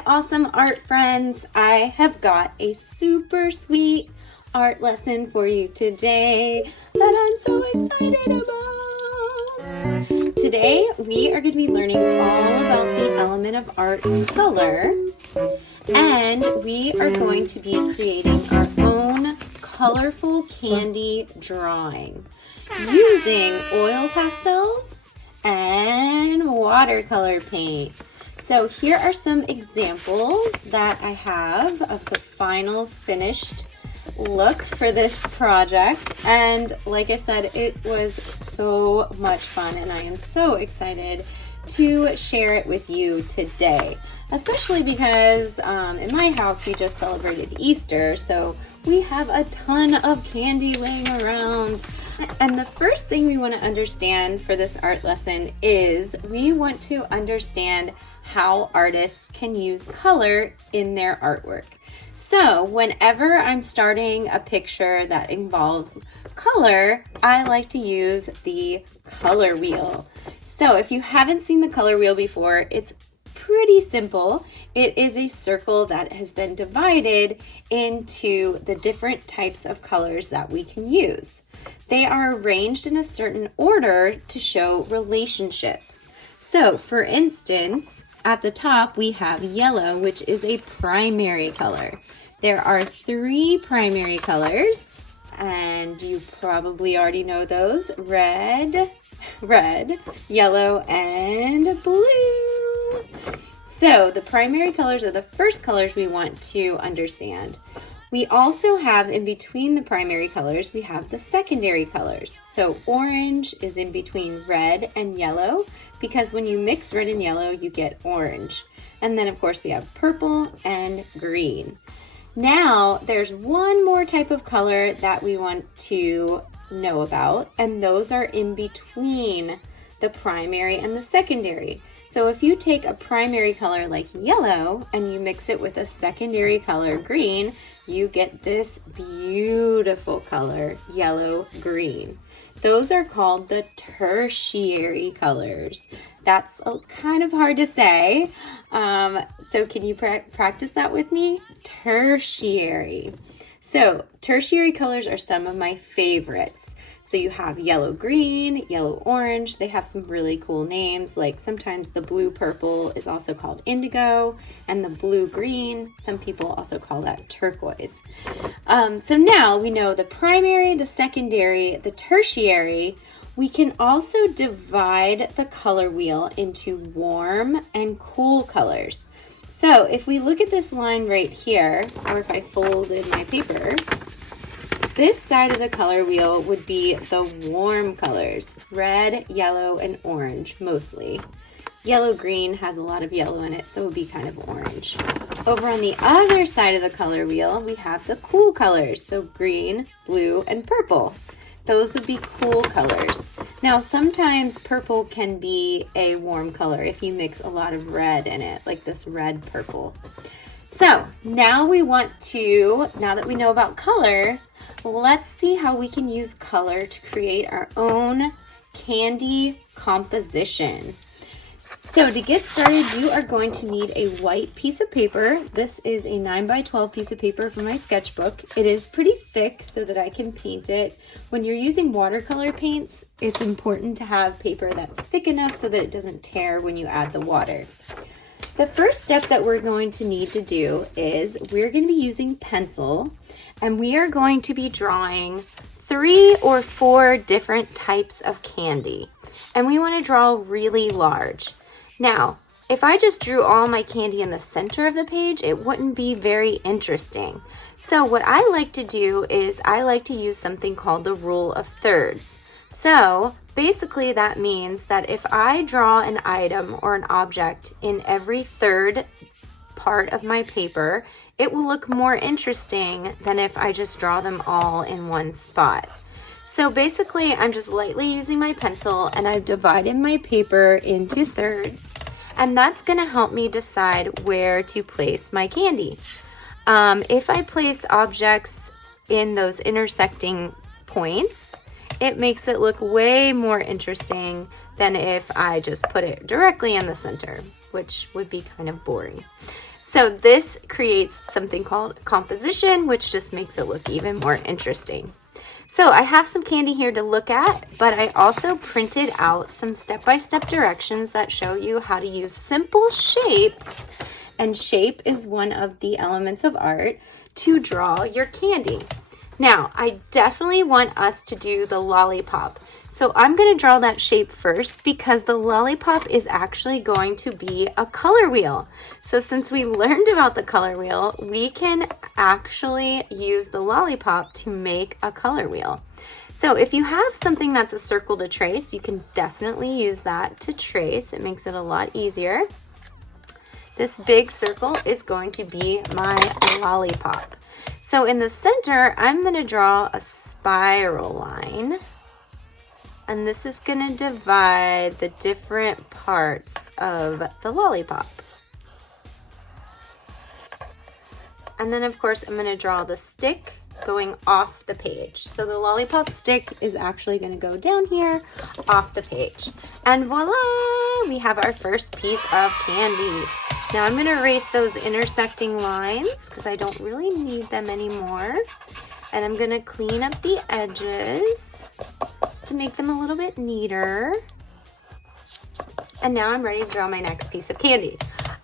my awesome art friends. I have got a super sweet art lesson for you today that I'm so excited about. Today we are going to be learning all about the element of art, color, and we are going to be creating our own colorful candy drawing using oil pastels and watercolor paint. So here are some examples that I have of the final finished look for this project. And like I said, it was so much fun and I am so excited to share it with you today, especially because in my house we just celebrated Easter, so we have a ton of candy laying around. And the first thing we want to understand for this art lesson is we want to understand how artists can use color in their artwork. So whenever I'm starting a picture that involves color, I like to use the color wheel. So if you haven't seen the color wheel before, it's pretty simple. It is a circle that has been divided into the different types of colors that we can use. They are arranged in a certain order to show relationships. So for instance, at the top we have yellow, which is a primary color. There are 3 primary colors, and you probably already know those: red, yellow, and blue. So the primary colors are the first colors we want to understand. We also have in between the primary colors, we have the secondary colors. So orange is in between red and yellow, because when you mix red and yellow, you get orange. And then of course we have purple and green. Now there's one more type of color that we want to know about, and those are in between the primary and the secondary. So if you take a primary color like yellow and you mix it with a secondary color, green, you get this beautiful color, yellow-green. Those are called the tertiary colors. That's kind of hard to say. So can you practice that with me? Tertiary. So tertiary colors are some of my favorites. So you have yellow-green, yellow-orange. They have some really cool names, like sometimes the blue-purple is also called indigo, and the blue-green, some people also call that turquoise. So now we know the primary, the secondary, the tertiary. We can also divide the color wheel into warm and cool colors. So if we look at this line right here, or if I folded my paper, this side of the color wheel would be the warm colors, red, yellow, and orange mostly. Yellow-green has a lot of yellow in it, so it would be kind of orange. Over on the other side of the color wheel, we have the cool colors, so green, blue, and purple. Those would be cool colors. Now, sometimes purple can be a warm color if you mix a lot of red in it, like this red purple. So now now that we know about color, let's see how we can use color to create our own candy composition. So to get started, you are going to need a white piece of paper. This is a 9x12 piece of paper from my sketchbook. It is pretty thick so that I can paint it. When you're using watercolor paints, it's important to have paper that's thick enough so that it doesn't tear when you add the water. The first step that we're going to need to do is we're going to be using pencil, and we are going to be drawing 3 or 4 different types of candy. And we want to draw really large. Now, if I just drew all my candy in the center of the page, it wouldn't be very interesting. So what I like to do is I like to use something called the rule of thirds. So basically that means that if I draw an item or an object in every third part of my paper, it will look more interesting than if I just draw them all in one spot. So basically I'm just lightly using my pencil and I've divided my paper into thirds, and that's going to help me decide where to place my candy. If I place objects in those intersecting points, it makes it look way more interesting than if I just put it directly in the center, which would be kind of boring. So this creates something called composition, which just makes it look even more interesting. So I have some candy here to look at, but I also printed out some step-by-step directions that show you how to use simple shapes, and shape is one of the elements of art, to draw your candy. Now, I definitely want us to do the lollipop. So I'm going to draw that shape first because the lollipop is actually going to be a color wheel. So since we learned about the color wheel, we can actually use the lollipop to make a color wheel. So if you have something that's a circle to trace, you can definitely use that to trace. It makes it a lot easier. This big circle is going to be my lollipop. So in the center, I'm going to draw a spiral line. And this is going to divide the different parts of the lollipop. And then, of course, I'm going to draw the stick going off the page. So the lollipop stick is actually going to go down here off the page. And voila! We have our first piece of candy. Now I'm going to erase those intersecting lines because I don't really need them anymore. And I'm going to clean up the edges to make them a little bit neater. And now I'm ready to draw my next piece of candy.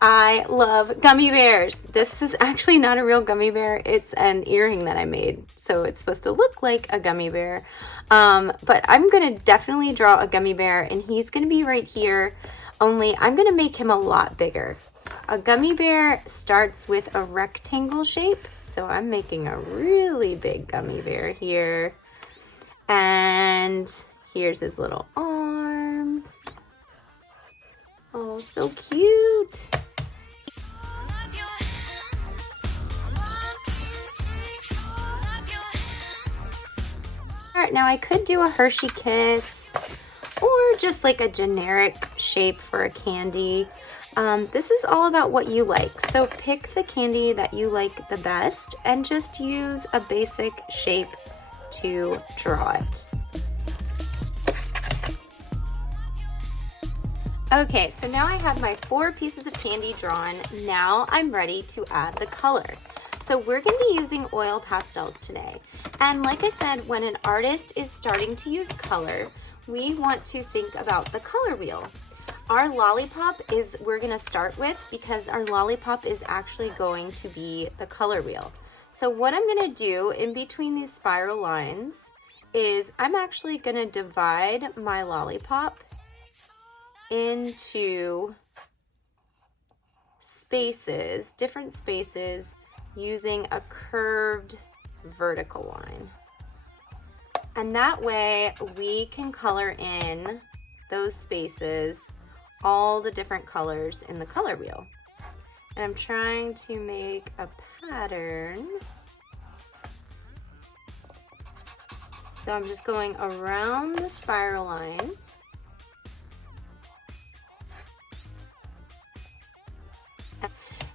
I love gummy bears. This is actually not a real gummy bear. It's an earring that I made. So it's supposed to look like a gummy bear. But I'm going to definitely draw a gummy bear, and he's going to be right here. Only I'm going to make him a lot bigger. A gummy bear starts with a rectangle shape. So I'm making a really big gummy bear here. And here's his little arms. Oh, so cute. All right, now I could do a Hershey Kiss or just like a generic shape for a candy. This is all about what you like. So pick the candy that you like the best and just use a basic shape to draw it. Okay, so now I have my 4 pieces of candy drawn. Now I'm ready to add the color. So we're going to be using oil pastels today. And like I said, when an artist is starting to use color, we want to think about the color wheel. Our lollipop is we're going to start with because our lollipop is actually going to be the color wheel. So what I'm going to do in between these spiral lines is I'm actually going to divide my lollipop into spaces, different spaces, using a curved vertical line. And that way we can color in those spaces all the different colors in the color wheel. And I'm trying to make a pattern. So I'm just going around the spiral line.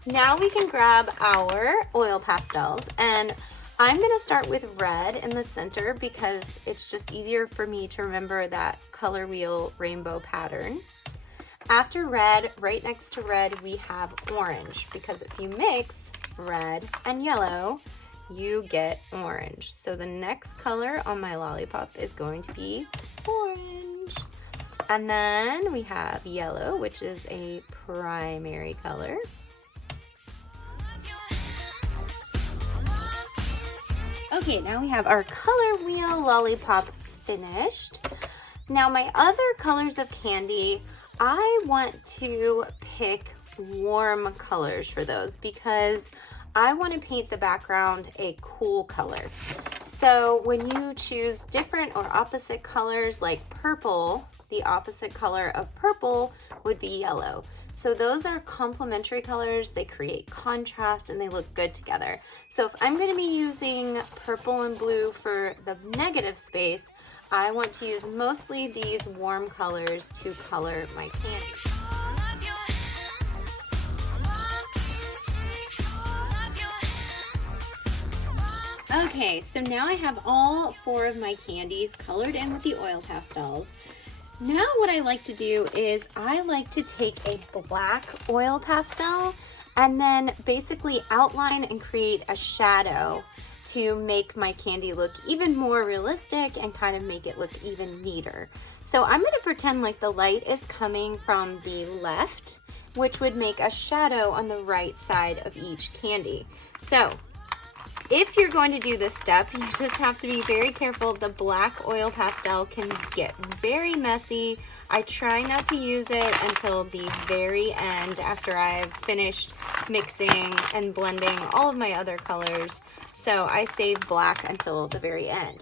Now we can grab our oil pastels, and I'm going to start with red in the center because it's just easier for me to remember that color wheel rainbow pattern. After red, right next to red, we have orange, because if you mix red and yellow, you get orange. So the next color on my lollipop is going to be orange. And then we have yellow, which is a primary color. Okay, now we have our color wheel lollipop finished. Now my other colors of candy, I want to pick warm colors for those because I want to paint the background a cool color. So when you choose different or opposite colors like purple, the opposite color of purple would be yellow. So those are complementary colors, they create contrast and they look good together. So if I'm going to be using purple and blue for the negative space, I want to use mostly these warm colors to color my candy. Okay, so now I have all 4 of my candies colored in with the oil pastels. Now what I like to do is I like to take a black oil pastel and then basically outline and create a shadow to make my candy look even more realistic and kind of make it look even neater. So I'm going to pretend like the light is coming from the left, which would make a shadow on the right side of each candy. So if you're going to do this step, you just have to be very careful. The black oil pastel can get very messy. I try not to use it until the very end after I've finished mixing and blending all of my other colors. So I save black until the very end.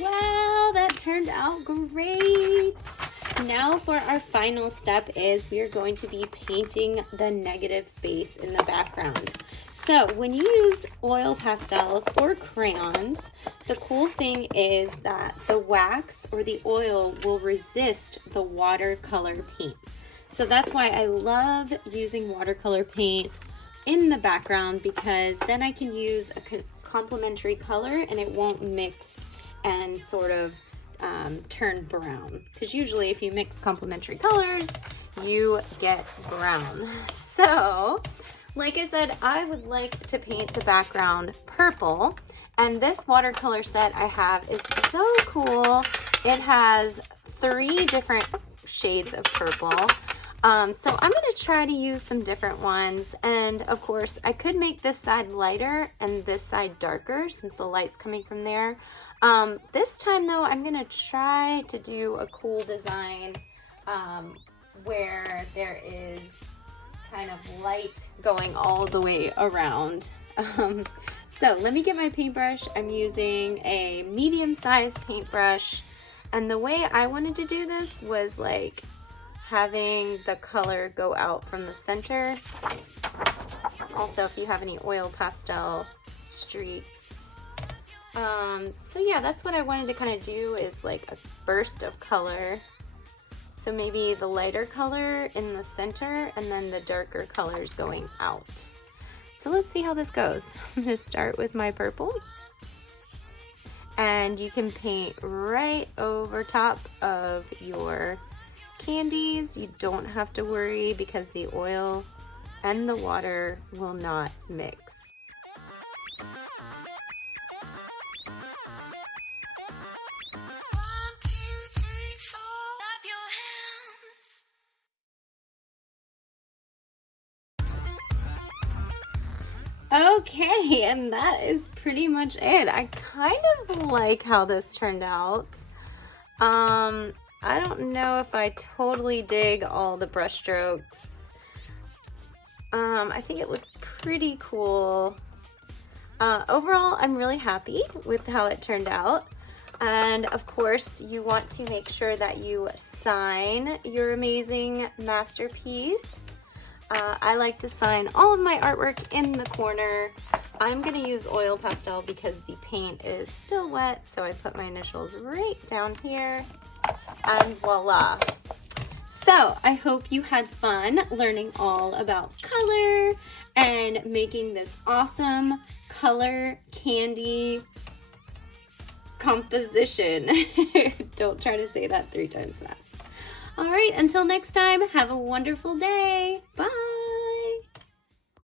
Wow, that turned out great. Now for our final step is we are going to be painting the negative space in the background. So when you use oil pastels or crayons, the cool thing is that the wax or the oil will resist the watercolor paint. So that's why I love using watercolor paint in the background, because then I can use a complementary color and it won't mix and sort of turn brown, because usually if you mix complementary colors you get brown. So like I said, I would like to paint the background purple, and this watercolor set I have is so cool. It has 3 different shades of purple. So I'm going to try to use some different ones, and of course I could make this side lighter and this side darker since the light's coming from there. This time though, I'm going to try to do a cool design where there is kind of light going all the way around. So let me get my paintbrush. I'm using a medium-sized paintbrush, and the way I wanted to do this was like having the color go out from the center. Also, if you have any oil pastel streaks. So yeah, that's what I wanted to kind of do, is like a burst of color. So maybe the lighter color in the center and then the darker colors going out. So let's see how this goes. I'm going to start with my purple. And you can paint right over top of your candies. You don't have to worry because the oil and the water will not mix. Okay, and that is pretty much it. I kind of like how this turned out. I don't know if I totally dig all the brush strokes. I think it looks pretty cool. Overall, I'm really happy with how it turned out. And of course, you want to make sure that you sign your amazing masterpiece. I like to sign all of my artwork in the corner. I'm going to use oil pastel because the paint is still wet, so I put my initials right down here, and voila. So I hope you had fun learning all about color and making this awesome color candy composition. Don't try to say that 3 times fast. All right, until next time, have a wonderful day. Bye.